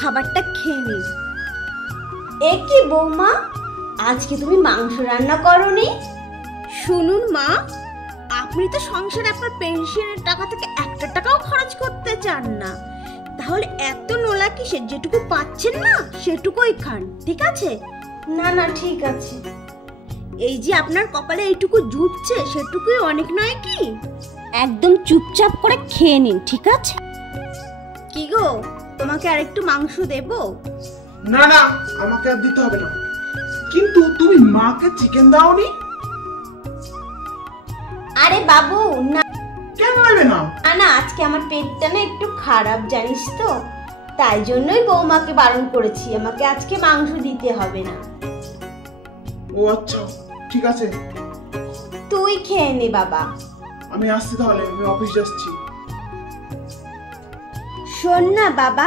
খাবারটা খেয়ে নিন। এ কি বৌমা, আজকে তুমি মাংস রান্না করনি? শুনুন মা, আপনি তো সংসারে আপনার পেনশনের টাকা থেকে একটা টাকাও খরচ করতে চান না, তাহলে এত নোলা কিসের? যেটুকু পাচ্ছেন না সেটুকুই খান, ঠিক আছে? না না ঠিক আছে। এই যে আপনার কপালে এইটুকু জুটছে সেটুকুই অনেক নয় কি? একদম চুপচাপ করে খেয়ে নিন, ঠিক আছে? কি গো, তোমাকে আরেকটু মাংস দেব? না না, আমাকে আর দিতে হবে না। কিন্তু তুমি মাকে চিকেন দাওনি? আরে বাবু না। কেন হবে না? না না, আজকে আমার পেটটা না একটু খারাপ জানিস তো, তাই জন্যই বৌমাকে বারণ করেছি, আমাকে আজকে মাংস দিতে হবে না। ও আচ্ছা, ঠিক আছে। তুই খেয়ে নে বাবা। আমি আসছি তাহলে, আমি অফিস যাচ্ছি। শোন না বাবা।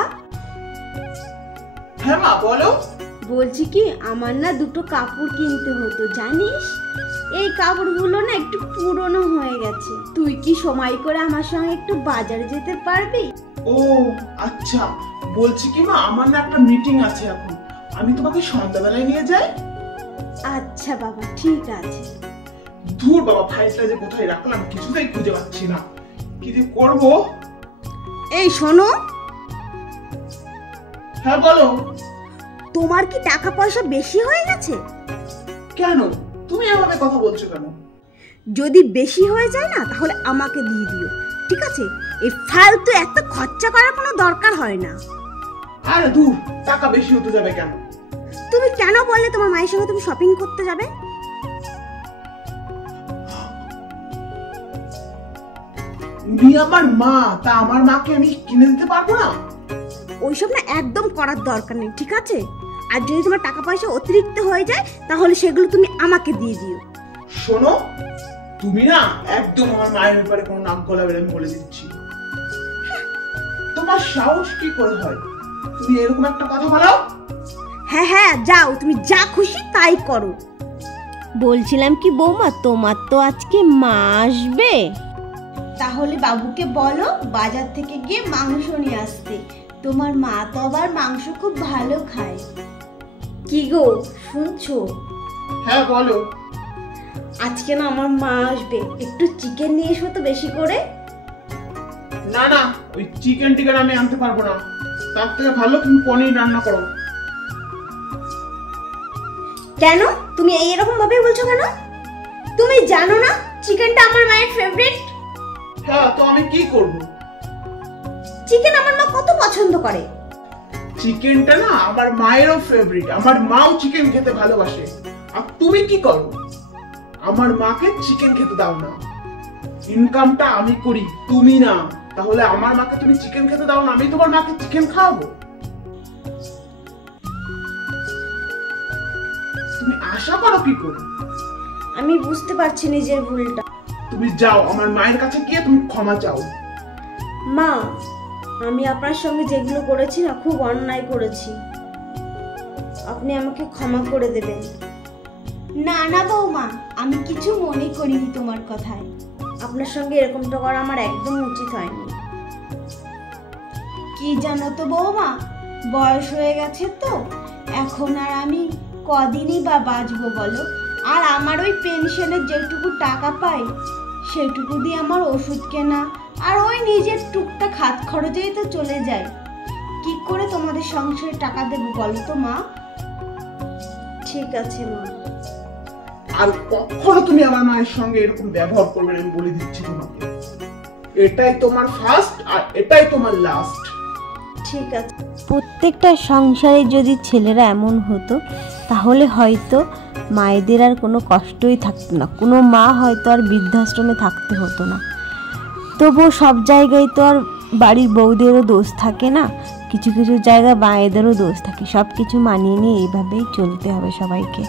হ্যাঁ মা বলো। বলছি কি, আমার না দুটো কাপড় কিনতে হতো জানিস, এই কাপড়গুলো না একটু পুরনো হয়ে গেছে। তুই কি সময় করে আমার সঙ্গে একটু বাজারে যেতে পারবি? ও আচ্ছা, বলছি কি মা, আমার না একটা মিটিং আছে এখন, আমি তোমাকে সন্ধ্যাবেলায় নিয়ে যাই। আচ্ছা বাবা, ঠিক আছে। ধুর বাবা, ফাইলটা যে কোথায় রাখলাম কিছুতেই খুঁজে পাচ্ছি না, কি যে করব। এই শোনো। হ্যাঁ বলো। তোমার কি টাকা পয়সা বেশি হয়ে গেছে? কেন তুমি এভাবে কথা বলছো কেন? যদি বেশি হয়ে যায় না তাহলে আমাকে দিয়ে দিও, ঠিক আছে? এই ফালতু এত খরচা করার কোনো দরকার হয় না। আরে ধুর, টাকা বেশি হতে যাবে কেন? তুমি কেন বললে তোমার মায়ের সঙ্গে তুমি শপিং করতে যাবে? উনি আমার মা, তা আমার মাকে আমি কিনে দিতে পারবো না? ওইসব না একদম করার দরকার নেই, ঠিক আছে? আর যদি তোমার টাকা পয়সা অতিরিক্ত হয়ে যায় তাহলে সেগুলো তুমি আমাকে দিয়ে দিও। শোনো, তুমি না একদম আমার মায়ের ব্যাপারে কোনো নাম গলাবে, আমি বলে দিচ্ছি। তোমার সাহস কি করে হয় তুমি এরকম একটা কথা বলো? হ্যাঁ হ্যাঁ, যাও, তুমি যা খুশি তাই করো। বলছিলাম কি বৌমা, তোমার তো আজকে মা আসবে, তাহলে বাবুকে বলো বাজার থেকে গিয়ে মাংস নিয়ে আসতে। তোমার মা তো আবার মাংস খুব ভালো খায়। কি গো, শুনছো? হ্যাঁ বলো। আজকে না আমার মা আসবে, একটু চিকেন নিয়ে এসো তো বেশি করে। না না, ওই চিকেন টিকেন আমি আনতে পারবো না, তার থেকে ভালো তুমি পনির রান্না করো। কেন তুমি এইরকম ভাবে বলছো কেন? তুমি জানো না চিকেনটা আমার মায়ের ফেভারিট? হ্যাঁ, তো আমি কি করব? চিকেন আমার মা কত পছন্দ করে। চিকেনটা না আমার মায়েরও ফেভারিট, আমার মাও চিকেন খেতে ভালোবাসে। আর তুমি কি করো? আমার মাকে চিকেন খেতে দাও না। ইনকামটা আমি করি, তুমি না। তাহলে আমার মাকে তুমি চিকেন খেতে দাও না, আমি তোমার মাকে চিকেন খাওয়াবো? তুমি আশা করো কি করে? আমি বুঝতে পারছি নিজের ভুলটা। তুমি যাও আমার মায়ের কাছে গিয়ে তুমি ক্ষমা চাও। মা, আমি আপনার সঙ্গে যেগুলো করেছি না খুব অন্যায় করেছি, আপনি আমাকে ক্ষমা করে দেবেন। না না বৌমা, আমি কিছু মনে করিনি তোমার কথায়। আপনার সঙ্গে এরকমটা করা আমার একদম উচিত হয়নি। কি জানো তো বৌমা, বয়স হয়ে গেছে তো, এখন আর আমি কদিনই বা বাঁচবো বলো? আর আমার ওই পেনশনের যেটুকু টাকা পাই সেটুকু দিয়ে আমার ওষুধ কেনা আর ওই নিজের টুকটাক হাত খরচেই তো চলে যায়। কি করে তোমাদের সংসারে টাকা দেবো বলো তো মা? ঠিক আছে মা। আর কখনো তুমি আমার মায়ের সঙ্গে এরকম ব্যবহার করবে না, আমি বলে দিচ্ছি তোমাকে। এটাই তোমার ফার্স্ট আর এটাই তোমার লাস্ট। ঠিক আছে। প্রত্যেকটা সংসারে যদি ছেলেরা এমন হতো তাহলে হয়তো মায়েদের আর কোনো কষ্টই থাকতো না, কোনো মা হয়তো আর বৃদ্ধাশ্রমে থাকতে হতো না। তবুও সব জায়গায় তো আর বাড়ির বউদেরও দোষ থাকে না, কিছু কিছু জায়গায় মায়েদেরও দোষ থাকে। সব কিছু মানিয়ে নিয়ে এইভাবেই চলতে হবে সবাইকে।